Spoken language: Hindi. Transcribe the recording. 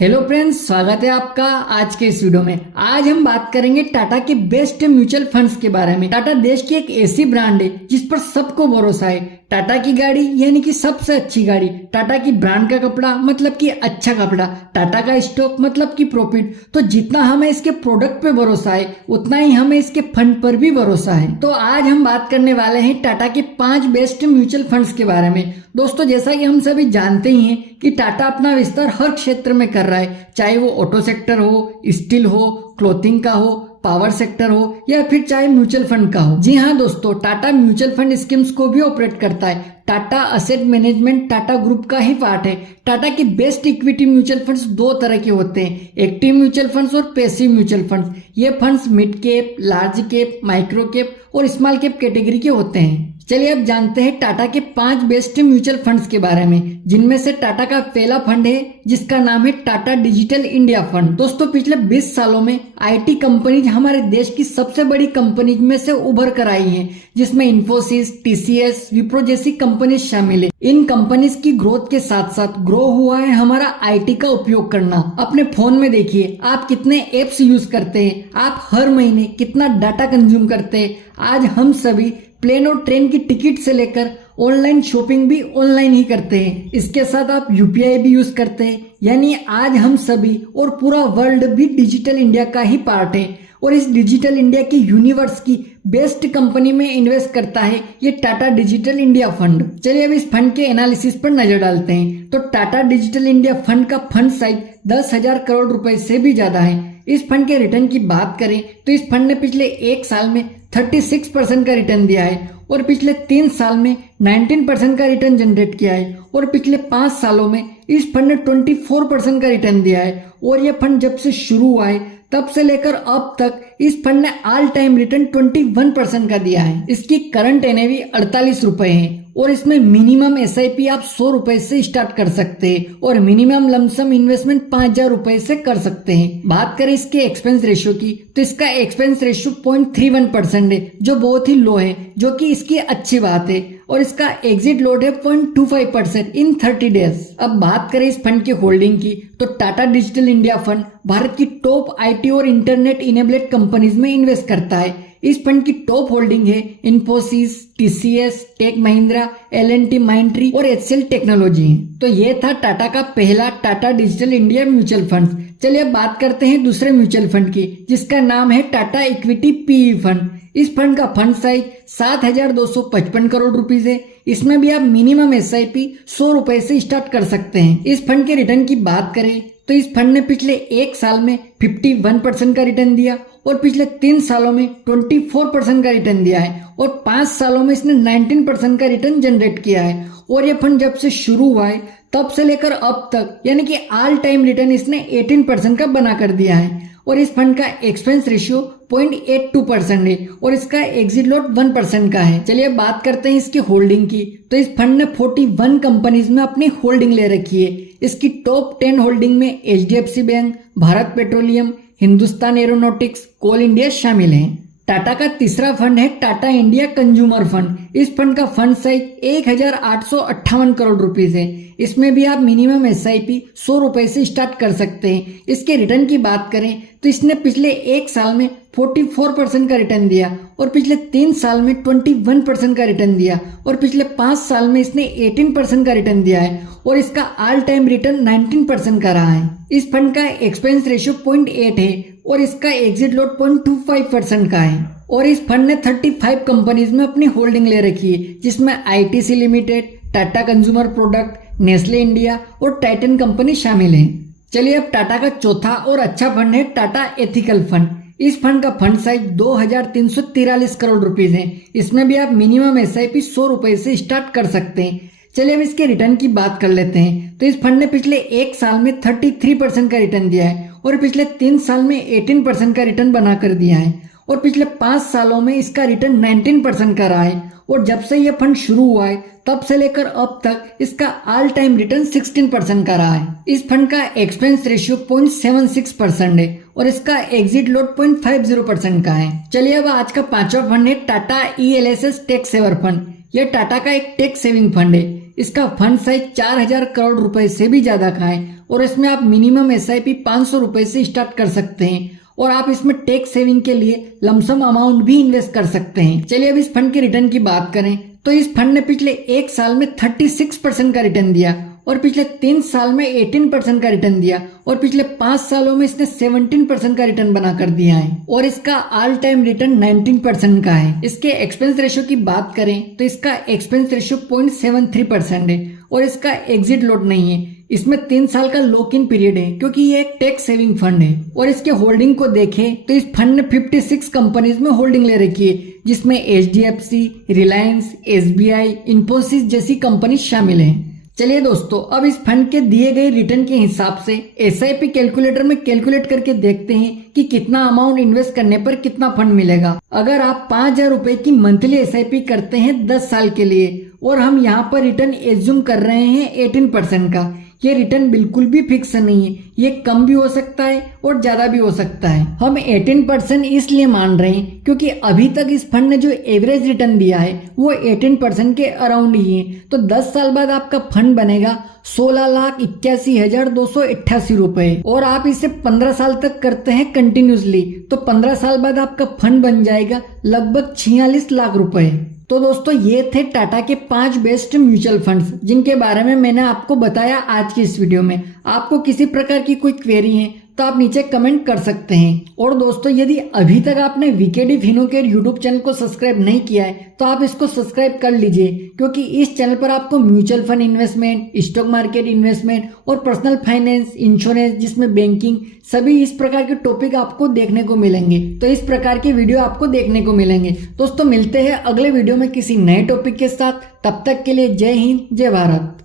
हेलो फ्रेंड्स, स्वागत है आपका आज के इस वीडियो में। आज हम बात करेंगे टाटा के बेस्ट म्यूचुअल फंड्स के बारे में। टाटा देश की एक ऐसी ब्रांड है जिस पर सबको भरोसा है। टाटा की गाड़ी यानी कि सबसे अच्छी गाड़ी, टाटा की ब्रांड का कपड़ा मतलब कि अच्छा कपड़ा, टाटा का स्टॉक मतलब कि प्रॉफिट। तो जितना हमें इसके प्रोडक्ट पे भरोसा है उतना ही हमें इसके फंड पर भी भरोसा है। तो आज हम बात करने वाले हैं टाटा के 5 बेस्ट म्यूचुअल फंड्स के बारे में। दोस्तों, जैसा कि हम सभी जानते ही हैं कि टाटा अपना विस्तार हर क्षेत्र में कर रहा है, चाहे वो ऑटो सेक्टर हो, स्टील हो, क्लोथिंग का हो, पावर सेक्टर हो या फिर चाहे म्यूचुअल फंड का हो। जी हाँ दोस्तों, टाटा म्यूचुअल फंड स्कीम्स को भी ऑपरेट करता है। Tata asset management Tata group का ही पार्ट है। टाटा के बेस्ट इक्विटी म्यूचुअल फंड्स दो तरह के होते हैं, एक्टिव म्यूचुअल फंड्स और पैसिव म्यूचुअल फंड्स। ये funds mid cap, large cap, micro cap और स्मॉल कैप कैटेगरी के होते हैं। चलिए अब जानते हैं टाटा के 5 बेस्ट म्यूचुअल फंड्स के बारे में, जिनमें से टाटा का पहला फंड है जिसका नाम है टाटा डिजिटल इंडिया फंड। दोस्तों, पिछले 20 सालों में आईटी कंपनीज हमारे देश की सबसे बड़ी कंपनीज में से उभर कर आई हैं, जिसमें इन्फोसिस, टीसीएस, विप्रो जैसी कंपनीज शामिल है। इन कंपनीज की ग्रोथ के साथ साथ ग्रो हुआ है हमारा आईटी का उपयोग करना। अपने फोन में देखिए आप कितने एप्स यूज करते हैं, आप हर महीने कितना डाटा कंज्यूम करते हैं। आज हम सभी प्लेन और ट्रेन की टिकट से लेकर ऑनलाइन शॉपिंग भी ऑनलाइन ही करते हैं। इसके साथ आप यूपीआई भी यूज करते हैं। यानी आज हम सभी और पूरा वर्ल्ड भी डिजिटल इंडिया का ही पार्ट है। और इस डिजिटल इंडिया की यूनिवर्स की बेस्ट कंपनी में इन्वेस्ट करता है ये टाटा डिजिटल इंडिया फंड। चलिए अब इस फंड के एनालिसिस पर नजर डालते हैं। तो टाटा डिजिटल इंडिया फंड का फंड साइज 10,000 करोड़ रुपए से भी ज्यादा है। इस फंड के रिटर्न की बात करें तो इस फंड ने पिछले 1 साल में 36% का रिटर्न दिया है और पिछले 3 साल में 19% का रिटर्न जनरेट किया है और पिछले 5 सालों में इस फंड ने 24% का रिटर्न दिया है। और यह फंड जब से शुरू हुआ है तब से लेकर अब तक इस फंड ने ऑल टाइम रिटर्न 21% का दिया है। इसकी करंट एनएवी 48 रुपए है और इसमें मिनिमम एसआईपी आप 100 रुपए से स्टार्ट कर सकते हैं और मिनिमम लमसम इन्वेस्टमेंट 5,000 रुपए से कर सकते हैं। बात करें इसके एक्सपेंस रेशियो की तो इसका एक्सपेंस रेशियो 0.31% है, जो बहुत ही लो है, जो कि इसकी अच्छी बात है। और इसका एग्जिट लोड है 0.25% इन 30 डेज। अब बात करें इस फंड की होल्डिंग की तो Tata digital India fund Bharat की टॉप आईटी और इंटरनेट इनेबल्ड कंपनीज में इन्वेस्ट करता है। इस फंड की टॉप होल्डिंग है इन्फोसिस, टीसीएस, टेक महिंद्रा, एल&टी माइंडट्री और एचसीएल टेक्नोलॉजी है। तो ये था टाटा का पहला Tata digital India mutual fund. चलिए अब बात करते हैं दूसरे म्यूचुअल फंड की, जिसका नाम है टाटा इक्विटी पीई फंड। इस फंड का फंड साइज 7,255 करोड़ रुपीज है। इसमें भी आप मिनिमम एसआईपी 100 रुपए से स्टार्ट कर सकते हैं। इस फंड के रिटर्न की बात करें तो इस फंड ने पिछले 1 साल में 51% का रिटर्न दिया और पिछले 3 सालों में 24% का रिटर्न दिया है और 5 सालों में इसने 19% का रिटर्न जनरेट किया है। और ये फंड जब से शुरू हुआ है तब से लेकर अब तक यानी कि ऑल टाइम रिटर्न इसने 18% का बना कर दिया है। और इस फंड का एक्सपेंस रेशियो 0.82% है और इसका एग्जिट लोड 1% का है। चलिए अब बात करते हैं इसकी होल्डिंग की। तो इस फंड ने 41 कंपनीज में अपनी होल्डिंग ले रखी है। इसकी टॉप 10 होल्डिंग में HDFC bank, Bharat petroleum, Hindustan aeronautics, coal India शामिल हैं। टाटा का तीसरा फंड है टाटा इंडिया कंज्यूमर फंड। इस फंड का फंड साइज 1,858 करोड़ रुपीज है। इसमें भी आप मिनिमम एसआईपी 100 रुपए से स्टार्ट कर सकते हैं। इसके रिटर्न की बात करें तो इसने पिछले 1 साल में 44% का रिटर्न दिया और पिछले 3 साल में 21% का रिटर्न दिया और पिछले 5 साल में इसने 18% का रिटर्न दिया है और इसका ऑल टाइम रिटर्न 19% का रहा है। इस फंड का एक्सपेंस रेशियो 0.8 है और इसका एग्जिट लोड 0.25% का है। और इस फंड ने 35 कंपनीज में अपनी होल्डिंग ले रखी है, जिसमें ITC limited, Tata consumer product, Nestle India और टाइटन कंपनी शामिल हैं। चलिए अब टाटा का चौथा और अच्छा फंड है टाटा एथिकल फंड। इस फंड का फंड साइज 2,343 करोड़ रुपीज है। इसमें भी आप मिनिमम एसआईपी 100 रुपए से स्टार्ट कर सकते हैं। चलिए अब इसके रिटर्न की बात कर लेते हैं। तो इस फंड ने पिछले 1 साल में 33% का रिटर्न दिया है और पिछले 3 साल में 18% का रिटर्न बना कर दिया है और पिछले 5 सालों में इसका रिटर्न 19% का रहा है। और जब से यह फंड शुरू हुआ है तब से लेकर अब तक इसका ऑल टाइम रिटर्न 16% का रहा है। इस फंड का एक्सपेंस रेशियो 0.76% है और इसका एग्जिट लोड 0.50% का है। चलिए अब आज का 5वां फंड है Tata ELSS tax saver fund. यह टाटा का एक टैक्स सेविंग फंड है। इसका फंड साइज 4000 करोड़ रुपए से भी ज्यादा का है और इसमें आप मिनिमम SIP 500 रुपए से स्टार्ट कर सकते हैं और आप इसमें टैक्स सेविंग के लिए लमसम अमाउंट भी इन्वेस्ट कर सकते हैं। चलिए अब इस फंड के रिटर्न की बात करें तो इस फंड ने पिछले 1 साल में 36% का रिटर्न दिया और पिछले 3 साल में 18% का रिटर्न दिया और पिछले 5 सालों में इसने 17% का रिटर्न बना कर दिया है और इसका ऑल टाइम रिटर्न 19% का है। इसके एक्सपेंस रेशियो की बात करें तो इसका एक्सपेंस रेशियो 0.73% है और इसका एग्जिट लोड नहीं है। इसमें 3 साल का लॉक इन पीरियड है क्योंकि ये एक टैक्स सेविंग फंड है। और इसके होल्डिंग को देखें तो इस फंड ने 56 कंपनीज में होल्डिंग ले रखी है जिसमें HDFC, रिलायंस, SBI, इन्फोसिस जैसी कंपनी शामिल हैं। चलिए दोस्तों अब इस फंड के दिए गए रिटर्न के हिसाब से SIP कैलकुलेटर में कैलकुलेट करके देखते हैं कि कितना अमाउंट इन्वेस्ट करने पर कितना फंड मिलेगा। अगर आप 5000 रुपए की मंथली SIP करते हैं 10 साल के लिए और हम यहाँ पर रिटर्न एज्यूम कर रहे हैं 18% का, ये रिटर्न बिल्कुल भी फिक्स नहीं है, ये कम भी हो सकता है और ज्यादा भी हो सकता है। हम 18% इसलिए मान रहे हैं क्योंकि अभी तक इस फंड ने जो एवरेज रिटर्न दिया है वो 18% के अराउंड ही है। तो 10 साल बाद आपका फंड बनेगा 16,81,288 रुपए और आप इसे 15 साल तक करते हैं कंटिन्यूसली तो 15 साल बाद आपका फंड बन जाएगा लगभग 46 लाख रुपए। तो दोस्तों ये थे टाटा के 5 बेस्ट म्यूचुअल फंड्स जिनके बारे में मैंने आपको बताया आज की इस वीडियो में। आपको किसी प्रकार की कोई क्वेरी है तो आप नीचे कमेंट कर सकते हैं। और दोस्तों यदि अभी तक आपने वीकेडी फिनोकेयर यूट्यूब चैनल को सब्सक्राइब नहीं किया है तो आप इसको सब्सक्राइब कर लीजिए क्योंकि इस चैनल पर आपको mutual fund investment, stock market investment और पर्सनल फाइनेंस, इंश्योरेंस जिसमें बैंकिंग सभी इस प्रकार के टॉपिक आपको देखने को मिलेंगे। तो इस प्रकार की वीडियो आपको देखने को मिलेंगे। दोस्तों मिलते हैं अगले वीडियो में किसी नए टॉपिक के साथ। तब तक के लिए जय हिंद, जय भारत।